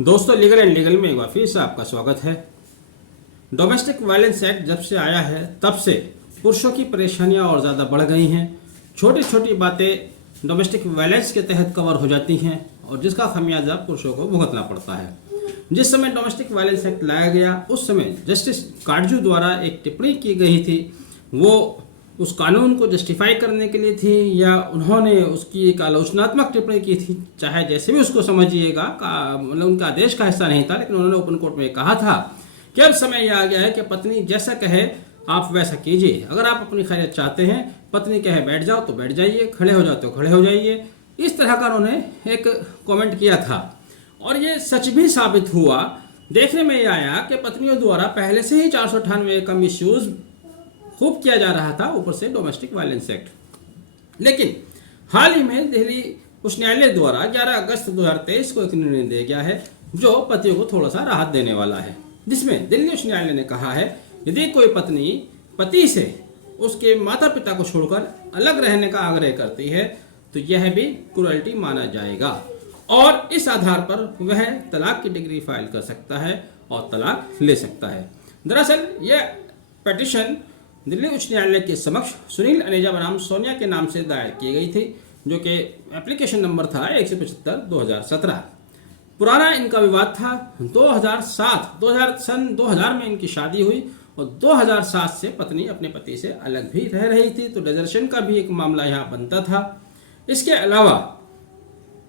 दोस्तों, legal and legal में एक बार फिर से आपका स्वागत है। डोमेस्टिक वायलेंस एक्ट जब से आया है तब से पुरुषों की परेशानियां और ज़्यादा बढ़ गई हैं। छोटी छोटी बातें डोमेस्टिक वायलेंस के तहत कवर हो जाती हैं और जिसका खमियाजा पुरुषों को भुगतना पड़ता है। जिस समय डोमेस्टिक वायलेंस एक्ट लाया गया उस समय जस्टिस काटजू द्वारा एक टिप्पणी की गई थी, वो उस कानून को जस्टिफाई करने के लिए थी या उन्होंने उसकी एक आलोचनात्मक टिप्पणी की थी, चाहे जैसे भी उसको समझिएगा, मतलब उनका आदेश का हिस्सा नहीं था, लेकिन उन्होंने ओपन कोर्ट में कहा था कि अब समय यह आ गया है कि पत्नी जैसा कहे आप वैसा कीजिए। अगर आप अपनी खैरियत चाहते हैं, पत्नी कहे बैठ जाओ तो बैठ जाइए, खड़े हो जाओ तो खड़े हो जाइए। इस तरह का उन्होंने एक कॉमेंट किया था और ये सच भी साबित हुआ। देखने में यह आया कि पत्नियों द्वारा पहले से ही 498 का मिसयूज खूब किया जा रहा था, ऊपर से डोमेस्टिक वायलेंस एक्ट। लेकिन हाल ही में दिल्ली उच्च न्यायालय द्वारा 11 अगस्त 2023 को एक निर्णय दिया गया है जो पतियों को थोड़ा सा राहत देने वाला है, जिसमें दिल्ली उच्च न्यायालय ने कहा है यदि कोई पत्नी पति से उसके माता पिता को छोड़कर अलग रहने का आग्रह करती है तो यह भी क्रूरल्टी माना जाएगा और इस आधार पर वह तलाक की डिग्री फाइल कर सकता है और तलाक ले सकता है। दरअसल यह पिटीशन दिल्ली उच्च न्यायालय के समक्ष सुनील अनेजा बनाम सोनिया के नाम से दायर की गई थी, जो कि एप्लीकेशन नंबर था 175/2017। पुराना इनका विवाद था सन 2000 में इनकी शादी हुई और 2007 से पत्नी अपने पति से अलग भी रह रही थी, तो डिजर्शन का भी एक मामला यहाँ बनता था। इसके अलावा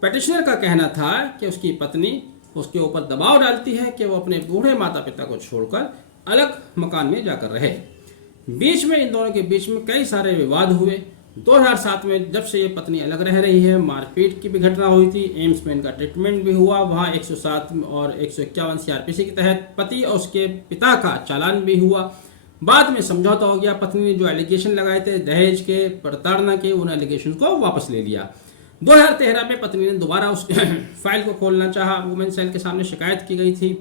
पिटिशनर का कहना था कि उसकी पत्नी उसके ऊपर दबाव डालती है कि वो अपने बूढ़े माता पिता को छोड़कर अलग मकान में जाकर रहे। बीच में इन दोनों के बीच में कई सारे विवाद हुए। 2007 में जब से ये पत्नी अलग रह रही है, मारपीट की भी घटना हुई थी, एम्स में इनका ट्रीटमेंट भी हुआ, वहाँ 107 और 151 सीआरपीसी के तहत पति और उसके पिता का चालान भी हुआ। बाद में समझौता हो गया, पत्नी ने जो एलिगेशन लगाए थे दहेज के, प्रताड़ना के, उन एलिगेशन को वापस ले लिया। 2013 में पत्नी ने दोबारा उस फाइल को खोलना चाहा, वुमेन सेल के सामने शिकायत की गई थी,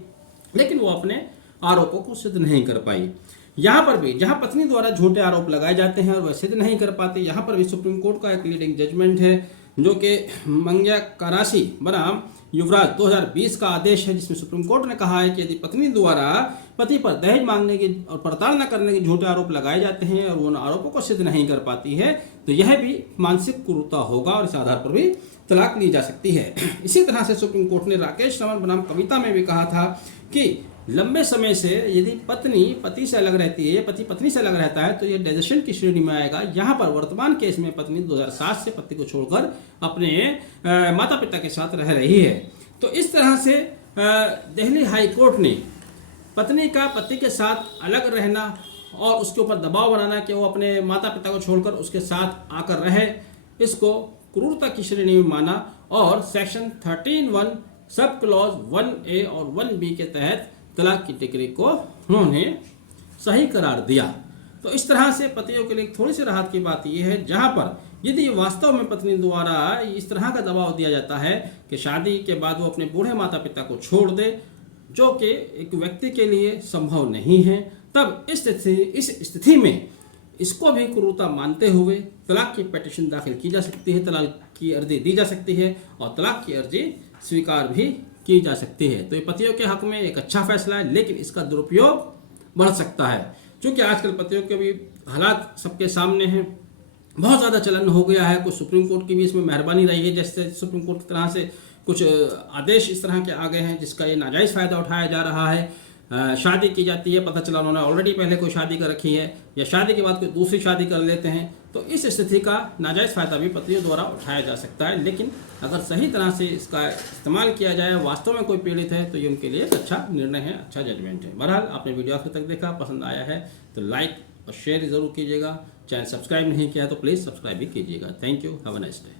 लेकिन वो अपने आरोपों को सिद्ध नहीं कर पाई। यहाँ पर भी जहाँ पत्नी द्वारा झूठे आरोप लगाए जाते हैं और वह सिद्ध नहीं कर पाते, यहाँ पर भी सुप्रीम कोर्ट का एक लीडिंग जजमेंट है जो कि मंग्या करासी बनाम युवराज 2020 का आदेश है, जिसमें सुप्रीम कोर्ट ने कहा है कि यदि पत्नी द्वारा पति पर दहेज मांगने की और प्रताड़ना करने के झूठे आरोप लगाए जाते हैं और उन आरोपों को सिद्ध नहीं कर पाती है तो यह भी मानसिक क्रूरता होगा और इस आधार पर भी तलाक ली जा सकती है। इसी तरह से सुप्रीम कोर्ट ने राकेश रमन बनाम कविता में भी कहा था कि लंबे समय से यदि पत्नी पति से अलग रहती है, पति पत्नी से अलग रहता है तो ये डिजर्शन की श्रेणी में आएगा। यहाँ पर वर्तमान केस में पत्नी 2007 से पति को छोड़कर अपने माता पिता के साथ रह रही है। तो इस तरह से दिल्ली हाई कोर्ट ने पत्नी का पति के साथ अलग रहना और उसके ऊपर दबाव बनाना कि वो अपने माता पिता को छोड़कर उसके साथ आकर रहे, इसको क्रूरता की श्रेणी में माना और सेक्शन 13(1) सब क्लॉज 1A और 1B के तहत तलाक की डिग्री को उन्होंने सही करार दिया। तो इस तरह से पतियों के लिए थोड़ी सी राहत की बात यह है, जहां पर यदि वास्तव में पत्नी द्वारा इस तरह का दबाव दिया जाता है कि शादी के बाद वो अपने बूढ़े माता पिता को छोड़ दे, जो कि एक व्यक्ति के लिए संभव नहीं है, तब इस स्थिति में इसको भी क्रूरता मानते हुए तलाक की पिटीशन दाखिल की जा सकती है, तलाक की अर्जी दी जा सकती है और तलाक की अर्जी स्वीकार भी की जा सकती है। तो ये पतियों के हक में एक अच्छा फैसला है, लेकिन इसका दुरुपयोग बढ़ सकता है क्योंकि आजकल पतियों के भी हालात सबके सामने हैं, बहुत ज़्यादा चलन हो गया है। कुछ सुप्रीम कोर्ट की भी इसमें मेहरबानी रही है, जैसे सुप्रीम कोर्ट की तरह से कुछ आदेश इस तरह के आ गए हैं जिसका ये नाजायज़ फ़ायदा उठाया जा रहा है। शादी की जाती है, पता चला उन्होंने ऑलरेडी पहले कोई शादी कर रखी है या शादी के बाद कोई दूसरी शादी कर लेते हैं, तो इस स्थिति का नाजायज़ फ़ायदा भी पतियों द्वारा उठाया जा सकता है। लेकिन अगर सही तरह से इसका इस्तेमाल किया जाए, वास्तव में कोई पीड़ित है तो ये उनके लिए एक अच्छा निर्णय है, अच्छा जजमेंट है। बहरहाल आपने वीडियो आखिर तक देखा, पसंद आया है तो लाइक और शेयर ज़रूर कीजिएगा। चैनल सब्सक्राइब नहीं किया तो प्लीज़ सब्सक्राइब भी कीजिएगा। Thank you, have a nice day.